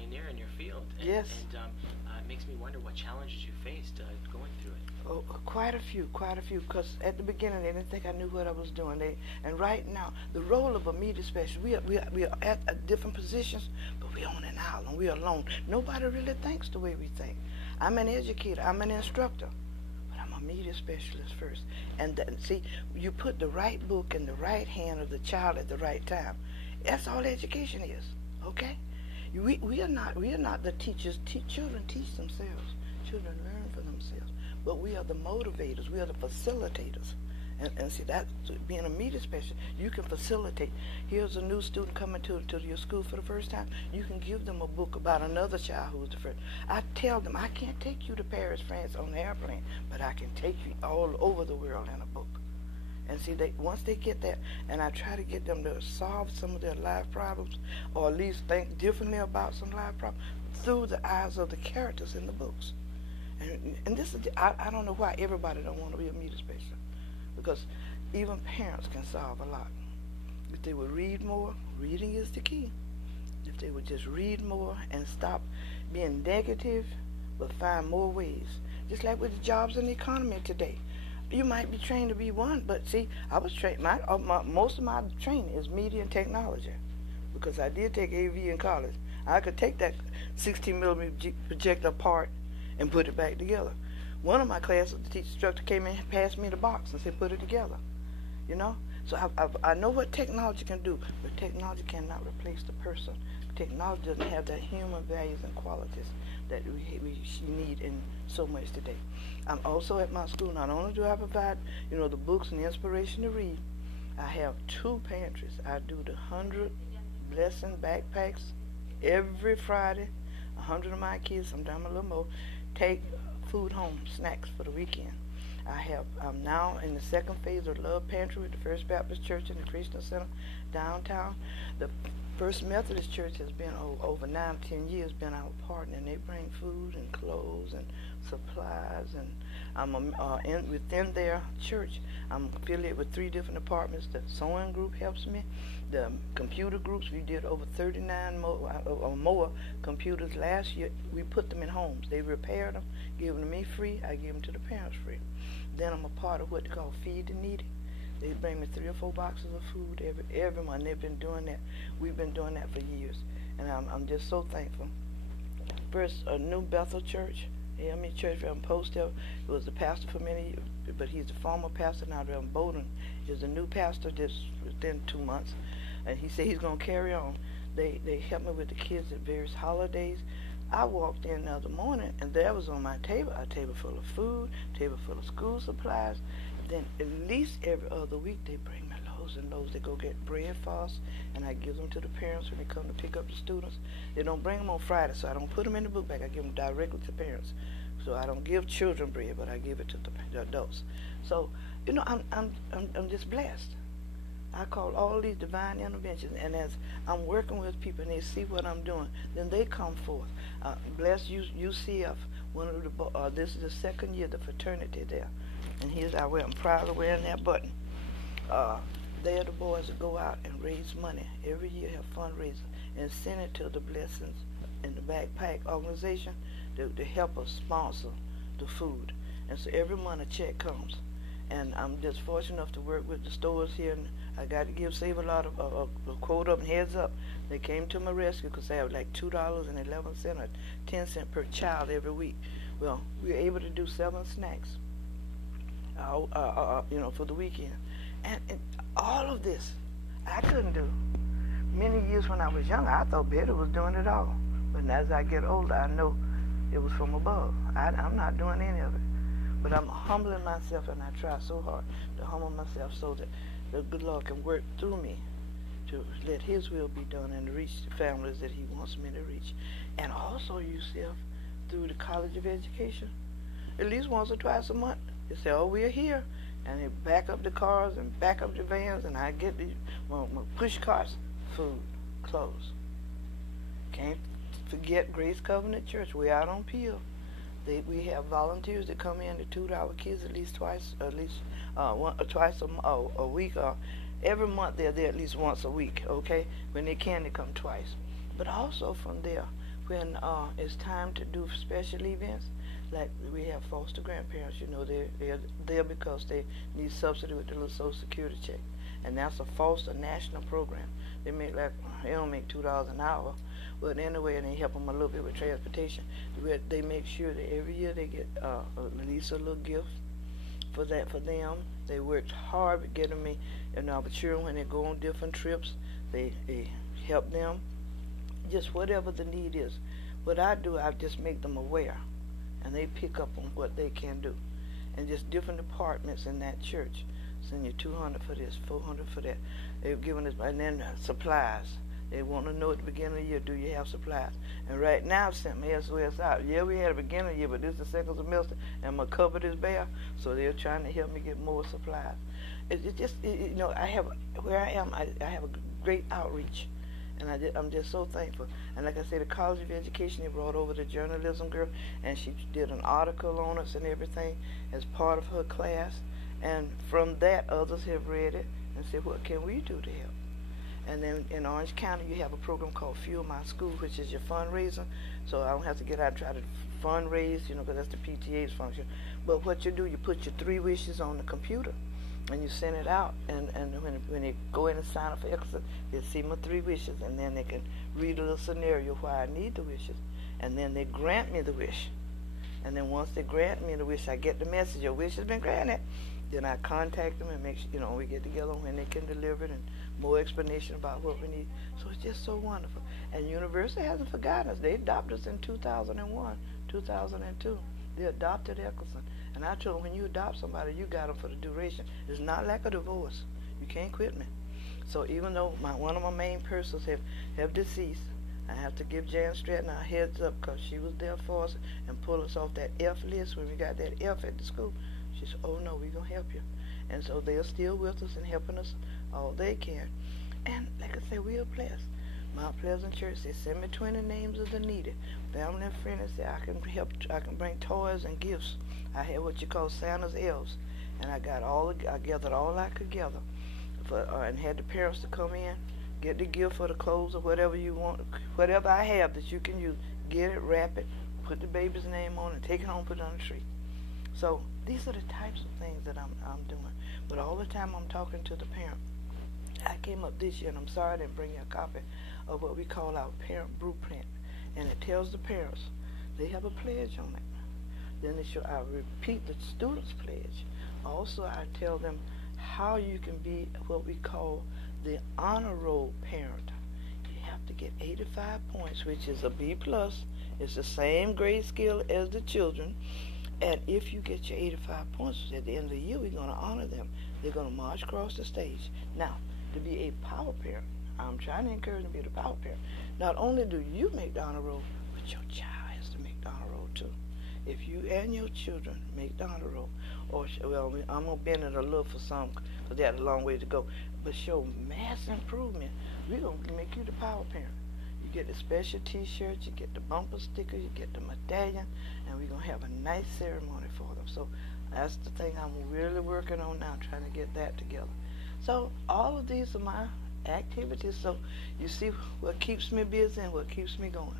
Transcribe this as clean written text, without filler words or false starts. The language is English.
pioneer in your field. Yes. And it makes me wonder what challenges you faced going through it. Oh, quite a few. Because at the beginning they didn't think I knew what I was doing. And right now, the role of a media specialist, we are at different positions, but we're on an island. We're alone. Nobody really thinks the way we think. I'm an educator. I'm an instructor. But I'm a media specialist first. And see, you put the right book in the right hand of the child at the right time. That's all education is. Okay? We are not the teachers. Children teach themselves. Children learn for themselves. But we are the motivators. We are the facilitators. And see, that being a media specialist, you can facilitate. Here's a new student coming to your school for the first time. You can give them a book about another child who's the first. I tell them, I can't take you to Paris, France on an airplane, but I can take you all over the world in a book. And see, once they get that, and I try to get them to solve some of their life problems, or at least think differently about some life problems, through the eyes of the characters in the books. And this is, I don't know why everybody don't want to be a media specialist. Because even parents can solve a lot. If they would read more, reading is the key. If they would just read more and stop being negative, but find more ways. Just like with the jobs in the economy today. You might be trained to be one, but see, I was trained, most of my training is media and technology. Because I did take AV in college. I could take that 16 millimeter projector apart and put it back together. One of my classes, the teacher instructor came in and passed me the box and said, put it together. You know? So I know what technology can do, but technology cannot replace the person. Technology doesn't have the human values and qualities that we need in so much today. I'm also at my school, not only do I provide, the books and the inspiration to read, I have 2 pantries. I do the 100 blessing backpacks every Friday. 100 of my kids, sometimes a little more, take food home, snacks for the weekend. I'm now in the second phase of Love Pantry with the First Baptist Church in the Christian Center downtown. The First Methodist Church has been over 9 or 10 years been our partner, and they bring food and clothes and supplies. And I'm within their church. I'm affiliated with 3 different departments. The sewing group helps me. The computer groups, we did over 39 or more computers last year. We put them in homes. They repaired them, give them to me free. I give them to the parents free. Then I'm a part of what they call Feed the Needy. They bring me 3 or 4 boxes of food every month. They've been doing that. We've been doing that for years, and I'm just so thankful. First, a New Bethel Church, church from Postel. It was the pastor for many years, but he's the former pastor now. Bowden is the new pastor just within 2 months, and he said he's going to carry on. They help me with the kids at various holidays. I walked in the other morning, and there was on my table a table full of food, table full of school supplies. Then at least every other week they bring me loads and loads. They go get bread for us, and I give them to the parents when they come to pick up the students. They don't bring them on Friday, so I don't put them in the book bag. I give them directly to parents. So I don't give children bread, but I give it to the adults. So I'm just blessed. I call all these divine interventions, and as I'm working with people and they see what I'm doing, then they come forth. Bless UCF. This is the second year the fraternity there, and I'm proud of wearing that button. They're the boys that go out and raise money every year, have fundraisers, and send it to the Blessings in the Backpack organization to help us sponsor the food. And so every month a check comes. And I'm just fortunate enough to work with the stores here, and I got to Save a lot of a quote up and heads up. They came to my rescue because they have like $2.11 or 10 cents per child every week. Well, we were able to do 7 snacks, for the weekend. And all of this, I couldn't do. Many years when I was younger, I thought Betty was doing it all. But as I get older, I know it was from above. I'm not doing any of it. But I'm humbling myself, and I try so hard to humble myself so that the good Lord can work through me to let His will be done and to reach the families that He wants me to reach. And also, UCF, through the College of Education, at least once or twice a month, they say, oh, we're here. And they back up the cars and back up the vans, and I get the push carts, food, clothes. Can't forget Grace Covenant Church. We're out on Peel. We have volunteers that come in to tutor our kids twice a week. Every month they're there at least once a week, okay? When they can, they come twice. But also from there, when it's time to do special events, like we have foster grandparents, you know, they're there because they need subsidy with the little Social Security check, and that's a foster national program. They make they don't make $2 an hour, but anyway, and they help them a little bit with transportation. They make sure that every year they get at least a little gift for them. They worked hard with getting me and our children when they go on different trips. They help them, just whatever the need is. What I do, I just make them aware, and they pick up on what they can do. And just different departments in that church send you $200 for this, $400 for that. They've given us, and then supplies. They want to know at the beginning of the year, do you have supplies? And right now, I've sent my SOS out. Yeah, we had a beginning of the year, but this is the second semester, and my cupboard is bare, so they're trying to help me get more supplies. You know, where I am, I have a great outreach, and I'm just so thankful. And like I say, the College of Education, they brought over the journalism girl, and she did an article on us and everything as part of her class. And from that, others have read it and said, what can we do to help? And then in Orange County, you have a program called Fuel My School, which is your fundraiser. So I don't have to get out and try to fundraise, you know, because that's the PTA's function. But what you do, you put your 3 wishes on the computer, and you send it out. And when they go in and sign up for Exeter, they see my 3 wishes, and then they can read a little scenario why I need the wishes. And then they grant me the wish. And then once they grant me the wish, I get the message, your wish has been granted. Then I contact them and make sure, you know, we get together when they can deliver it and more explanation about what we need. So it's just so wonderful. And university hasn't forgotten us. They adopted us in 2001, 2002. They adopted Eccleston. And I told them, when you adopt somebody, you got them for the duration. It's not like a divorce. You can't quit me. So even though one of my main persons have deceased, I have to give Jan Stratton a heads up, because she was there for us and pull us off that F list when we got that F at the school. She said, oh no, we're going to help you. And so they're still with us and helping us all they can. And like I say, we are blessed. Mount Pleasant Church, they send me 20 names of the needed. Family and friends say I can help. I can bring toys and gifts. I had what you call Santa's elves, and I gathered all I could gather, and had the parents to come in, get the gift for the clothes or whatever you want, whatever I have that you can use. Get it, wrap it, put the baby's name on it, take it home, put it on the tree. So these are the types of things that I'm doing. But all the time I'm talking to the parent. I came up this year, and I'm sorry I didn't bring you a copy of what we call our parent blueprint. And it tells the parents, they have a pledge on it. Then I repeat the students' pledge. Also, I tell them how you can be what we call the honor roll parent. You have to get 85 points, which is a B+. It's the same grade scale as the children. And if you get your 85 points, at the end of the year, we're going to honor them. They're going to march across the stage. Now, to be a power parent, I'm trying to encourage them to be the power parent. Not only do you make the honor roll, but your child has to make the honor roll too. If you and your children make the honor roll, well, I'm going to bend it a little for some, because they have a long way to go, but show mass improvement, we're going to make you the power parent. You get the special t-shirt, you get the bumper sticker, you get the medallion, and we're going to have a nice ceremony for them. So that's the thing I'm really working on now, trying to get that together. So all of these are my activities. So you see what keeps me busy and what keeps me going.